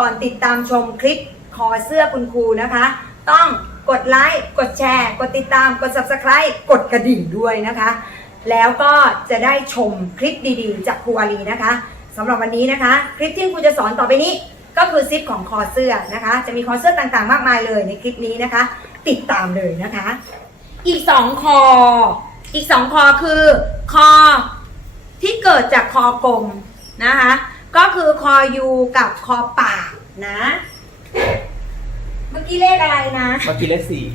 ก่อนติดตามชมคลิปคอเสื้อคุณครูนะคะ ต้องกดไลค์กดแชร์ กดติดตามกด subscribe กดกระดิ่งด้วยนะคะ แล้วก็จะได้ชมคลิปดีๆ จากครูอาลีนะคะสำหรับวันนี้นะคะ คลิปที่ครูจะสอนต่อไปนี้ก็คือซิปของคอเสื้อนะคะ จะมีคอเสื้อต่างๆ มากมายเลยในคลิปนี้นะคะ ติดตามเลยนะคะ อีกสองคอ อีกสองคอคือ คอที่เกิดจากคอกลมนะคะ ก็คือคอยูกับคอปากนะ เมื่อกี้เลขอะไรนะ เมื่อกี้เลขสี่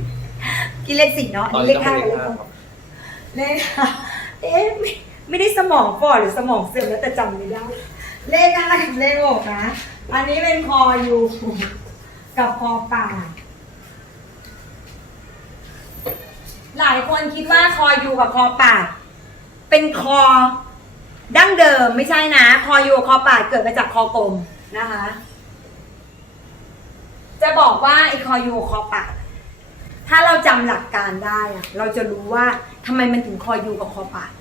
กินเลขสี่เนาะตอนเลนี้ขต้องห้าเป็นกับเลเลขขห้าหคกรับเลขห้าเอ๊ะไม่ไม่ได้สมองฝ่อหรือสมองเสื่อมแล้วแต่จำไม่ได้เลขห้ากับเลขหกนะ อันนี้เป็นคอยูกับคอปากหลายคนคิดว่าคอยูกับคอปากเป็นคอ ดั้งเดิมไม่ใช่นะ คอยูคอปากเกิดมาจากคอกลมนะคะ จะบอกว่าไอ้คอยูคอปากถ้าเราจำหลักการได้อะเราจะรู้ว่าทำไมมันถึงคอยูกับคอปาก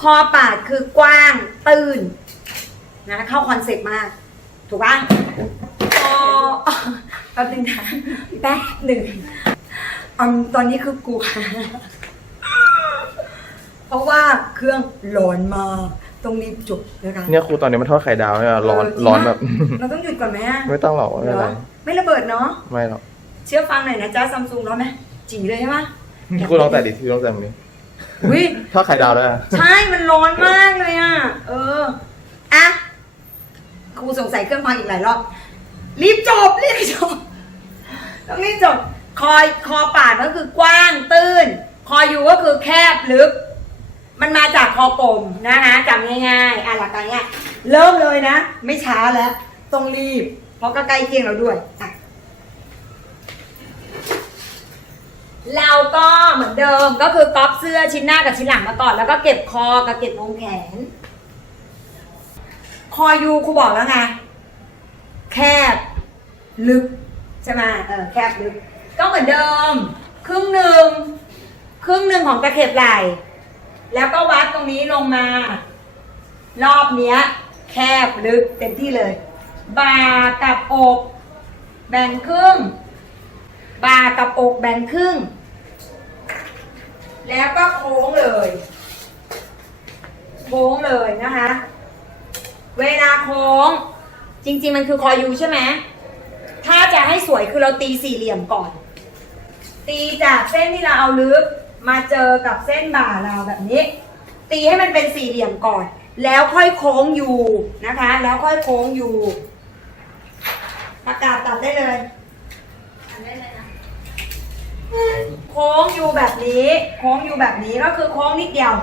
คอปากคือกว้างตื้นนะเข้าคอนเซ็ปต์มาก ถูกปะคอแป๊บหนึงนะแป๊บหนึ่งอืมตอนนี้คือกลัว เพราะว่าเครื่องร้อนมากต้องรีบจบนะคะเนี่ยครูตอนนี้มันทอดไข่ดาวเนี่ยร้อนเจงร้อนแบบ เราต้องหยุดก่อนไหมอะไม่ต้องหรอกไม่เป็นไรเหรอไม่ระเบิดเนาะไม่หรอกเชื่อฟังหน่อยนะจ้าซัมซุงร้อนไหมจีเลยใช่ปะครูลองแต่ดิครูลองแต่ตรงนี้อุ้ยทอดไข่ดาวด้วยอะใช่มันร้อนมากเลยอะเอออะครูสงสัยเครื่องพังอีกหลายรอบรีบจบรีบจบต้องรีบจบคอยคอปาดก็คือกว้างตื้น คออยู่ก็คือแคบลึก มันมาจากคอกลมนะคะจำง่ายๆอะหลักการเนี้ยเริ่มเลยนะ ไม่ช้าแล้วต้องรีบ เพราะก็ใกล้เที่ยงแล้วด้วยอะเราก็เหมือนเดิมก็คือก๊อปเสื้อชิ้นหน้ากับชิ้นหลังมาก่อน แล้วก็เก็บคอกับเก็บวงแขน คอยูครูบอกแล้วไงแคบ ลึกใช่ไหมเออแคบลึก ก็เหมือนเดิม ครึ่งหนึ่งครึ่งหนึ่งของตะเข็บไหล่ แล้วก็วัดตรงนี้ลงมา รอบเนี้ย แคบลึกเต็มที่เลย บ่ากับอก แบ่งครึ่ง บ่ากับอกแบ่งครึ่ง แล้วก็โค้งเลย โค้งเลยนะคะ เวลาโค้ง จริง ๆ มันคือคอยูใช่ไหมถ้าจะให้สวยคือเราตีสี่เหลี่ยมก่อน ตีจากเส้นที่เราเอาลึก มาเจอกับเส้นบ่าเราแบบนี้ ตีให้มันเป็นสี่เหลี่ยมก่อน แล้วค่อยโค้งยูนะคะ แล้วค่อยโค้งยูประกาศตัดได้เลย โค้งอยู่แบบนี้ โค้งอยู่แบบนี้ก็คือโค้งนิดเดียว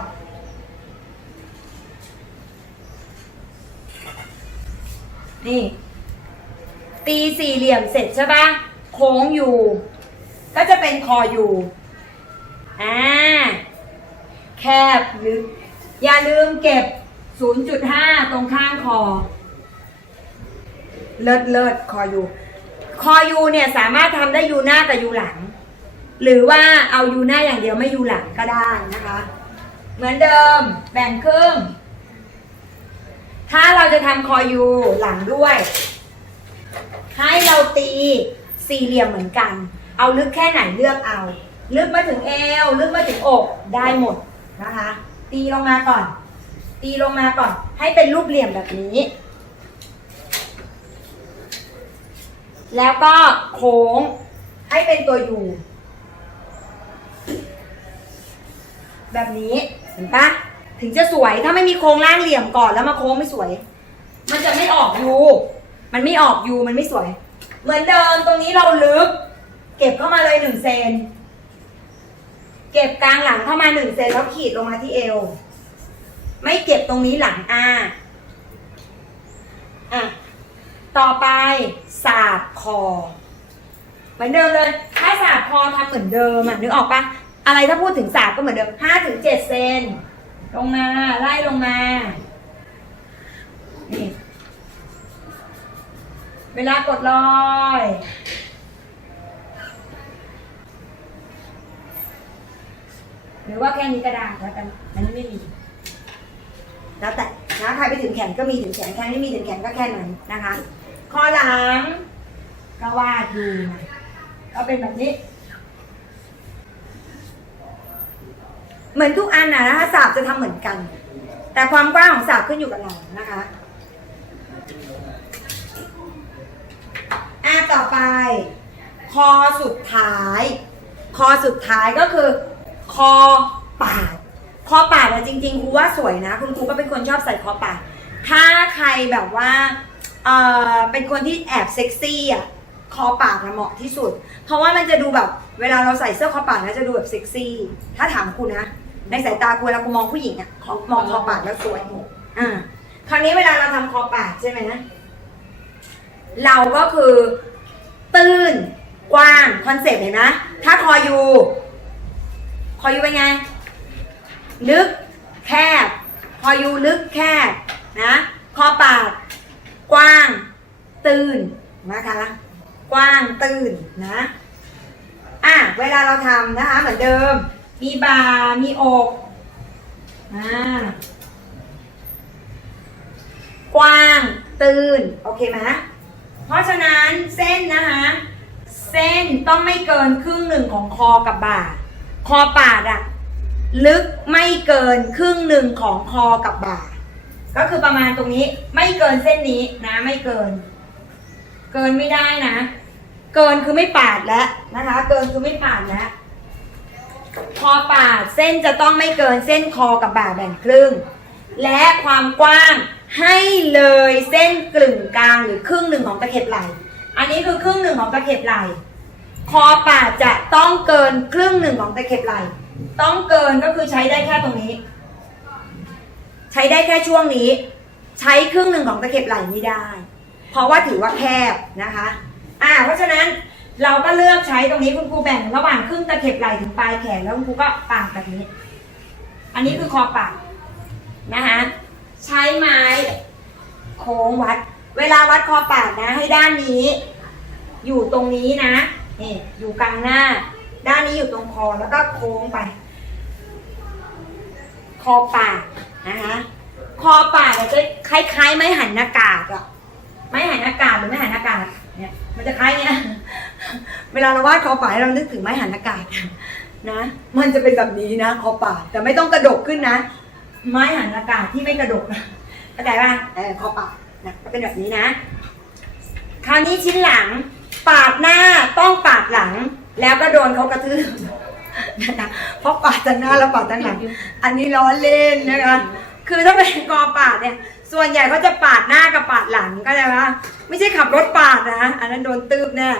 นี่ ตีสี่เหลี่ยมเสร็จใช่ปะโค้งอยู่ ก็จะเป็นคออยู่ อ่า แคบลึกออย่าลืมเก็บ 0.5 ตรงข้างคอ เลิศเลิศคออยู่คอยูเนี่ยสามารถทำได้ยูหน้ากับยูหลัง หรือว่าเอายูหน้าอย่างเดียวไม่ยูหลังก็ได้นะคะ เหมือนเดิม แบ่งครึ่ง ถ้าเราจะทำคอยูหลังด้วย ให้เราตีสี่เหลี่ยมเหมือนกัน เอาลึกแค่ไหนเลือกเอา ลึกมาถึงเอว ลึกมาถึงอกได้หมดนะคะ ตีลงมาก่อน ตีลงมาก่อน ให้เป็นรูปเหลี่ยมแบบนี้ แล้วก็โค้งให้เป็นตัวยูแบบนี้เห็นปะถึงจะสวยถ้าไม่มีโครงล่างเหลี่ยมก่อนแล้วมาโค้งไม่สวย มันจะไม่ออกยูมันไม่ออกยูมันไม่สวย เหมือนเดิมตรงนี้เราลึก เก็บเข้ามาเลยหนึ่งเซน เก็บกลางหลังเข้ามาหนึ่งเซนแล้วขีดลงมาที่เอว ไม่เก็บตรงนี้หลังอาอะ ต่อไปสาบคอ เหมือนเดิมเลย ถ้าสาบคอทำเหมือนเดิมอะนึกออกปะอะไรถ้าพูดถึงสาบก็เหมือนเดิมห้าถึงเจ็ดเซนลงมาไล่ลงมานี่เวลากดลอย รือว่าแค่นี้ก็ได้แล้วกันอันนี้ไม่มี แล้วแต่นะใครไปถึงแขนก็มีถึงแขนใครไม่มีถึงแขนก็แค่นั้นนะคะคอหลังก็วาดดูมาก็เป็นแบบนี้ เหมือนทุกอันนะนะคะสาบจะทำเหมือนกัน แต่ความกว้างของสาบขึ้นอยู่กับเรานะคะอะต่อไป คอสุดท้าย คอสุดท้ายก็คือ คอปาดคอปาดอะจริงๆครูว่าสวยนะ คุณครูก็เป็นคนชอบใส่คอปาดถ้าใครแบบว่าเออเป็นคนที่แอบเซ็กซี่อะคอปาดนะเหมาะที่สุด เพราะว่ามันจะดูแบบ เวลาเราใส่เสื้อคอปาดนะจะดูแบบเซ็กซี่ ถ้าถามคุณนะ ในสายตาคุณเวลาคุณมองผู้หญิงอะขามองคอปาดแล้วสวย อ่า คราวนี้เวลาเราทำคอปาดใช่ไหมนะ เราก็คือ ตื้น กว้าง คอนเซปต์เห็นไหมถ้าคออยู่ คอยูเป็นไง ลึกแคบคอยูลึกแคบนะคอปาดกว้าง ตื่นนะคะกว้างตื่นนะอะเวลาเราทำนะคะเหมือนเดิม มีบ่ามีอกอ่ากว้างตื่นโอเคไหมเพราะฉะนั้นเส้นนะคะ เส้นต้องไม่เกินครึ่งหนึ่งของคอกับบ่า คอปาดอะลึกไม่เกินครึ่งหนึ่งของคอกับบ่า ก็คือประมาณตรงนี้ไม่เกินเส้นนี้นะไม่เกิน เกินไม่ได้นะ เกินคือไม่ปาดแล้วนะคะ เกินคือไม่ปาดแล้วคอปาดเส้นจะต้องไม่เกินเส้นคอกับบ่าแบ่งครึ่ง และความกว้างให้เลยเส้นกลึงกลางหรือครึ่งหนึ่งของตะเข็บไหล่อันนี้คือครึ่งหนึ่งของตะเข็บไหล่ คอป่าจะต้องเกินครึ่งหนึ่งของตะเข็บไหล่ต้องเกินก็คือใช้ได้แค่ตรงนี้ ใช้ได้แค่ช่วงนี้ ใช้ครึ่งหนึ่งของตะเข็บไหล่ไม่ได้ เพราะว่าถือว่าแคบนะคะ อ่า เพราะฉะนั้นเราก็เลือกใช้ตรงนี้คุณครูแบ่งระหว่างครึ่งตะเข็บไหล่ถึงปลายแขนแล้วคุณครูก็ปาดแบบนี้ อันนี้คือคอปาดนะคะใช้ไม้โค้งวัด เวลาวัดคอปานะ ให้ด้านนี้ อยู่ตรงนี้นะ นี่อยู่กลางหน้า ด้านนี้อยู่ตรงคอแล้วก็โค้งไป คอปาดนะคะคอปาดเนี่ยจะคล้ายๆไม้หันหน้ากากอะไม้หันหน้ากากหรือไม้หันหน้ากากเนี่ยมันจะคล้ายเนี้ยเวลาเราวาดคอปาดให้เรานึกถึงไม้หันหน้ากากนะ มันจะเป็นแบบนี้นะคอปาดแต่ไม่ต้องกระดกขึ้นนะ ไม้หันอากาศที่ไม่กระดกนะเข้าใจป่ะเออคอปาดนะก็เป็นแบบนี้นะ คราวนี้ชิ้นหลัง ปาดหน้าต้องปาดหลัง แล้วก็โดนเขากระทืบนะคะเพราะปาดทั้งหน้าแล้วปาดทั้งหลัง อันนี้ล้อเล่นนะคะ คือถ้าเป็นกอปาดเนี่ย ส่วนใหญ่เขาจะปาดหน้ากับปาดหลังก็ได้ว่าไม่ใช่ขับรถปาดนะ อันนั้นโดนตืบแน่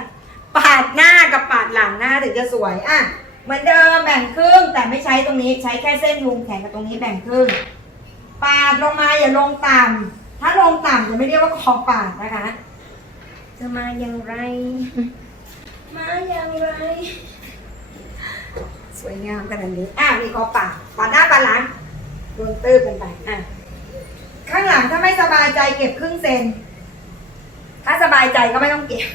ปาดหน้ากับปาดหลังหน้าถึงจะสวยอะเหมือนเดิมแบ่งครึ่งแต่ไม่ใช้ตรงนี้ใช้แค่เส้นยุงแขนกับตรงนี้แบ่งครึ่งปาดลงมาอย่าลงต่ำถ้าลงต่ำจะไม่เรียกว่าคอปาดนะคะ จะมาอย่างไร มาอย่างไร สวยงามขนาดนี้ อะมีคอปาดปาดหน้าปาดหลังโดนตื้อกันไป อะ ข้างหลังถ้าไม่สบายใจเก็บครึ่งเซน ถ้าสบายใจก็ไม่ต้องเก็บ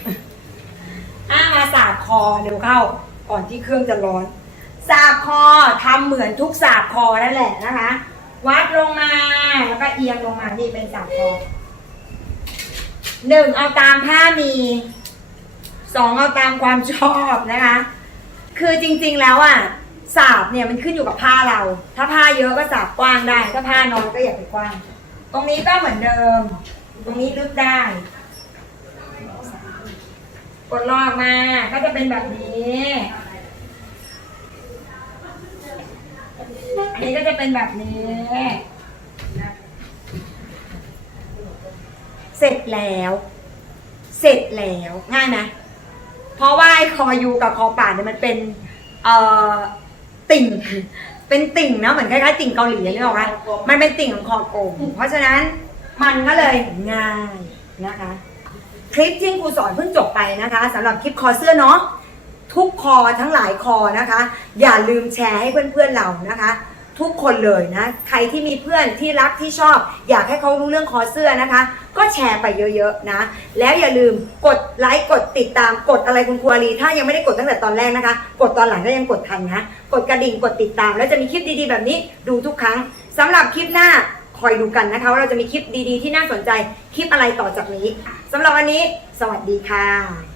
อะมาสาบคอเร็วเข้า ก่อนที่เครื่องจะร้อน สาบคอทำเหมือนทุกสาบคอนั่นแหละนะคะ วัดลงมาแล้วก็เอียงลงมา นี่เป็นสาบคอ หนึ่งเอาตามผ้ามีสองเอาตามความชอบนะคะ คือจริงๆแล้วอะสาบเนี่ยมันขึ้นอยู่กับผ้าเรา ถ้าผ้าเยอะก็สาบกว้างได้ ถ้าผ้าน้อยก็อย่าไปกว้าง ตรงนี้ก็เหมือนเดิม ตรงนี้ลึกได้กดลอกมาก็จะเป็นแบบนี้ อันนี้ก็จะเป็นแบบนี้ เสร็จแล้ว เสร็จแล้ว ง่ายไหมเพราะว่าไอ้คอยูกับคอป่านเนี่ยมันเป็นเอ่อติ่ง เป็นติ่งเนาะเหมือนคล้ายๆติ่งเกาหลีนึกออกไหมมันเป็นติ่งของคอโกงเพราะฉะนั้นมันก็เลยง่ายนะคะ คลิปที่ครูสอนเพิ่งจบไปนะคะสำหรับคลิปคอเสื้อเนาะทุกคอทั้งหลายคอนะคะ อย่าลืมแชร์ให้เพื่อนๆเรานะคะ ทุกคนเลยนะ ใครที่มีเพื่อนที่รักที่ชอบ อยากให้เขารู้เรื่องคอเสื้อนะคะ ก็แชร์ไปเยอะๆนะ แล้วอย่าลืมกดไลค์กดติดตามกดอะไรคุณครูอารีถ้ายังไม่ได้กดตั้งแต่ตอนแรกนะคะ กดตอนหลังก็ยังกดทันนะ กดกระดิ่งกดติดตาม แล้วจะมีคลิปดีๆแบบนี้ดูทุกครั้งสำหรับคลิปหน้าคอยดูกันนะคะว่าเราจะมีคลิปดีๆที่น่าสนใจคลิปอะไรต่อจากนี้สำหรับวันนี้ สวัสดีค่ะ